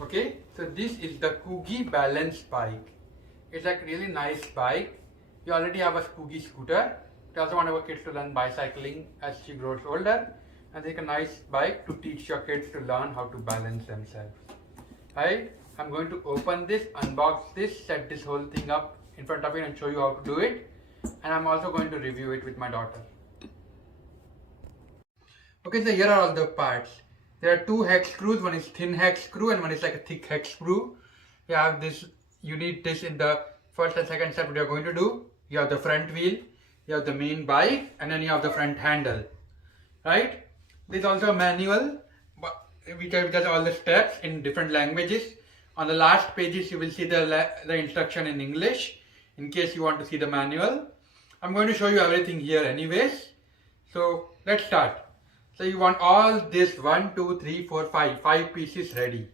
Okay, so this is the COOGHI balance bike. It's like really nice bike. You already have a COOGHI scooter. You also want our kids to learn bicycling as she grows older, and take a nice bike to teach your kids to learn how to balance themselves. Right? I'm going to open this, unbox this, set this whole thing up in front of you and show you how to do it. And I'm also going to review it with my daughter. Okay, so here are all the parts. There are two hex screws, one is thin hex screw and one is like a thick hex screw. You have this, you need this in the first and second step what you are going to do. You have the front wheel, you have the main bike, and then you have the front handle. Right? There's also a manual which does all the steps in different languages. On the last pages you will see the instruction in English in case you want to see the manual. I'm going to show you everything here anyways. So let's start. So you want all this 1, 2, 3, 4, 5 pieces ready.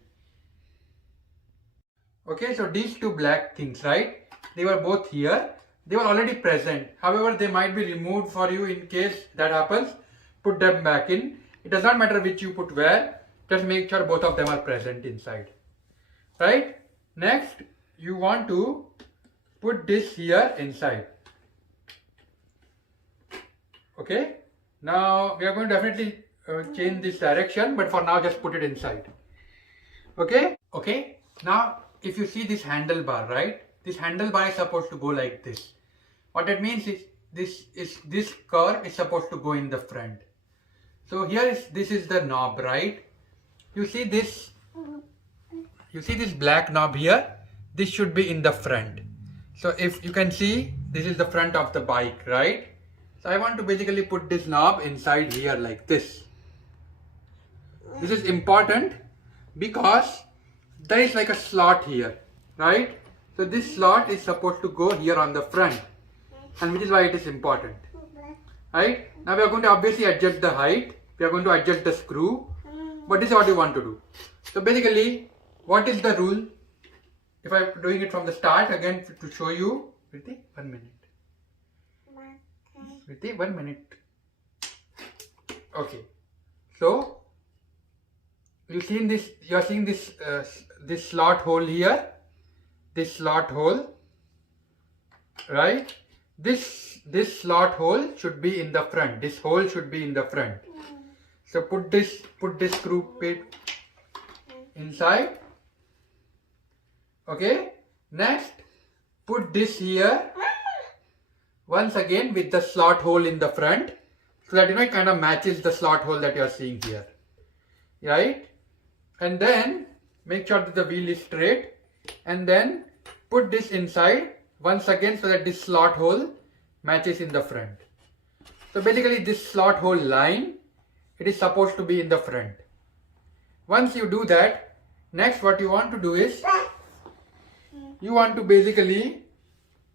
Okay, so these two black things, right? They were both here. They were already present. However, they might be removed for you in case that happens. Put them back in. It does not matter which you put where. Just make sure both of them are present inside. Right? Next, you want to put this here inside. Okay? Now we are going to definitely change this direction, but for now just put it inside. Okay? Okay? Now if you see this handlebar, right? This handlebar is supposed to go like this. What that means is this curve is supposed to go in the front. So this is the knob, right? You see this black knob here? This should be in the front. So if you can see, this is the front of the bike, right? So I want to basically put this knob inside here like this. This is important because there is like a slot here, right? So this slot is supposed to go here on the front, and which is why it is important. Right? Now we are going to obviously adjust the height. We are going to adjust the screw. But this is what you want to do. So basically, what is the rule? If I am doing it from the start again to show you. Wait, 1 minute. Wait, 1 minute. Okay. So you are seeing this this slot hole here. This slot hole. Right? This slot hole should be in the front. This hole should be in the front. So put this screw bit inside. Okay. Next, put this here once again with the slot hole in the front, so that it kind of matches the slot hole that you are seeing here. Right? And then make sure that the wheel is straight, and then put this inside once again so that this slot hole matches in the front. So basically this slot hole line, it is supposed to be in the front. Once you do that, next what you want to do is, you want to basically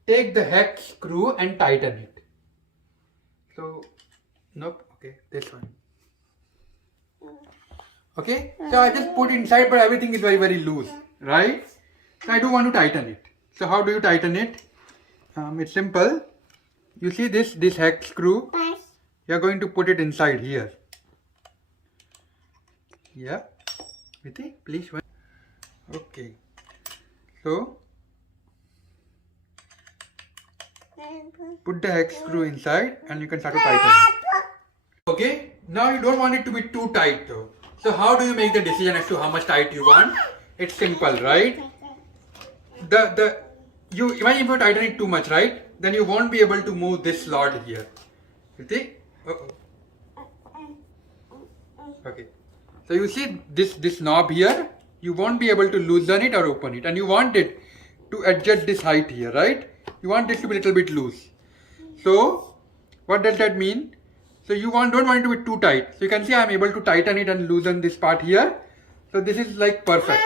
take the hex screw and tighten it. So, nope, okay, this one. Okay, so I just put inside, but everything is very, very loose, right? So I do want to tighten it. So how do you tighten it? It's simple. You see this hex screw? You are going to put it inside here. Yeah, Viti, please. Okay, so put the hex screw inside and you can start to tighten it. Okay, now you don't want it to be too tight though. So how do you make the decision as to how much tight you want? It's simple, right? You imagine if you tighten it too much, right? Then you won't be able to move this slot here. Viti? Okay. So you see this knob here, you won't be able to loosen it or open it, and you want it to adjust this height here, right? You want this to be a little bit loose. So what does that mean? So you don't want it to be too tight. So you can see I am able to tighten it and loosen this part here. So this is like perfect.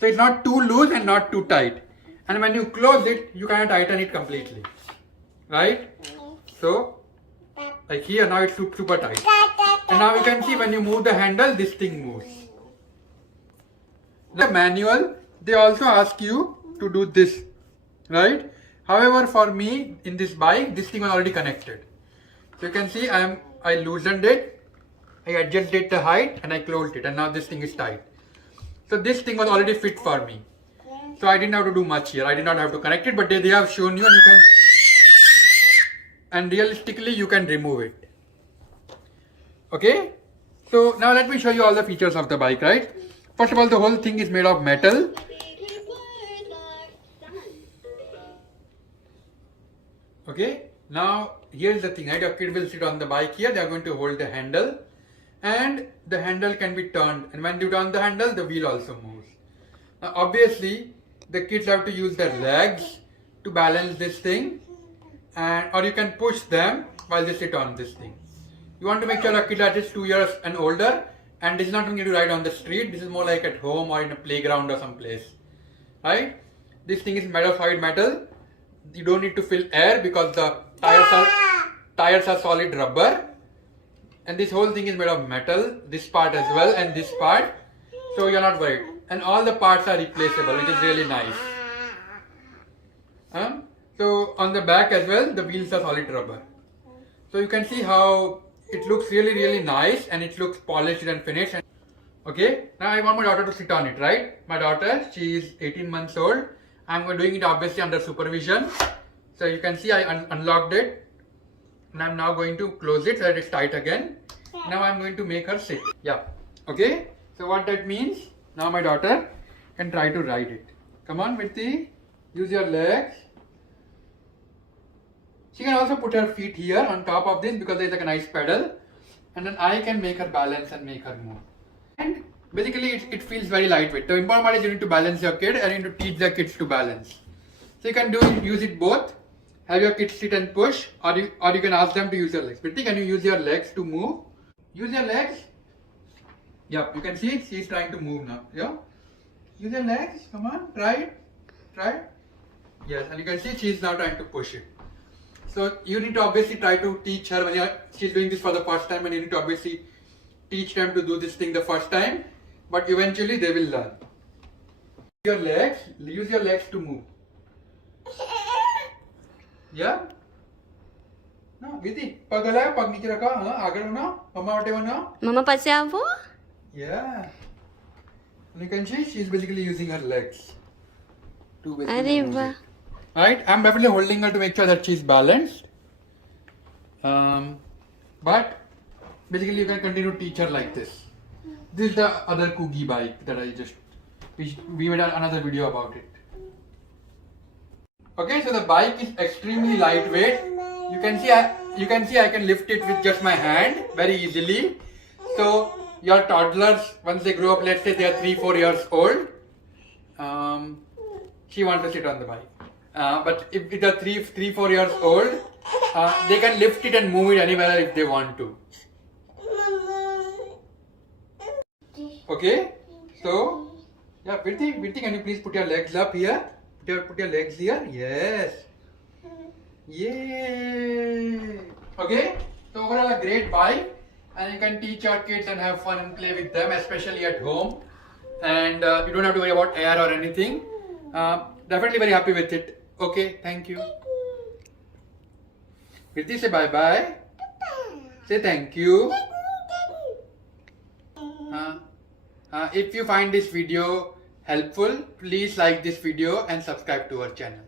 So it's not too loose and not too tight. And when you close it, you cannot tighten it completely, right? So like here now it's super tight. And now you can see when you move the handle, this thing moves. The manual, they also ask you to do this, right? However, for me in this bike, this thing was already connected. So you can see I loosened it, I adjusted the height and I closed it, and now this thing is tight. So this thing was already fit for me. So I didn't have to do much here. I did not have to connect it, but they have shown you, and you can, and realistically you can remove it. Okay. So now let me show you all the features of the bike, right? First of all, the whole thing is made of metal. Okay. Now here's the thing, right? Your kid will sit on the bike here. They are going to hold the handle, and the handle can be turned. And when you turn the handle, the wheel also moves. Now, obviously, the kids have to use their legs to balance this thing, and or you can push them while they sit on this thing. You want to make sure a kid at least 2 years and older, and this is not going to ride on the street. This is more like at home or in a playground or someplace, right? This thing is made of solid metal. You don't need to fill air because the tires are solid rubber, and this whole thing is made of metal. This part as well, and this part, so you're not worried. And all the parts are replaceable, which is really nice. So on the back as well, the wheels are solid rubber. So you can see how it looks really nice, and it looks polished and finished. Okay, now I want my daughter to sit on it, right? My daughter, she is 18 months old. I'm doing it obviously under supervision. So you can see I unlocked it, and I'm now going to close it so that it's tight again. Now I'm going to make her sit. Yeah. Okay. So what that means, now my daughter can try to ride it. Come on, Mitti. Use your legs. She can also put her feet here on top of this because there's like a nice pedal, and then I can make her balance and make her move. And basically it feels very lightweight. The important part is you need to balance your kid, and you need to teach the kids to balance. So you can use it both. Have your kids sit and push, or you can ask them to use your legs. Mitti, can you use your legs to move? Use your legs. Yeah, you can see she's trying to move now. Yeah. Use your legs. Come on, try it. Try it. Yes, and you can see she's now trying to push it. So you need to obviously try to teach her when she's doing this for the first time, and you need to obviously teach them to do this thing the first time, but eventually they will learn. Use your legs to move. Yeah? No, Viti, pag niche raka, agar na, mama whatever na. Mama pasiavo? Yeah. And you can see she's basically using her legs to basically move it. Right, I'm definitely holding her to make sure that she's balanced. But basically you can continue to teach her like this. This is the other COOGHI bike that we made another video about it. Okay, so the bike is extremely lightweight. You can see I can lift it with just my hand very easily. So your toddlers, once they grow up, let's say they are 3-4 years old, she wants to sit on the bike. But if they are 3-4 years old, they can lift it and move it anywhere if they want to. Okay, so yeah, Virti, can you please put your legs up here? Put your legs here. Yes. Yay. Okay, so overall a great bike, and you can teach your kids and have fun and play with them, especially at home. And you don't have to worry about air or anything. Definitely very happy with it. Okay, thank you. Virti, say bye bye. Say thank you. If you find this video helpful, please like this video and subscribe to our channel.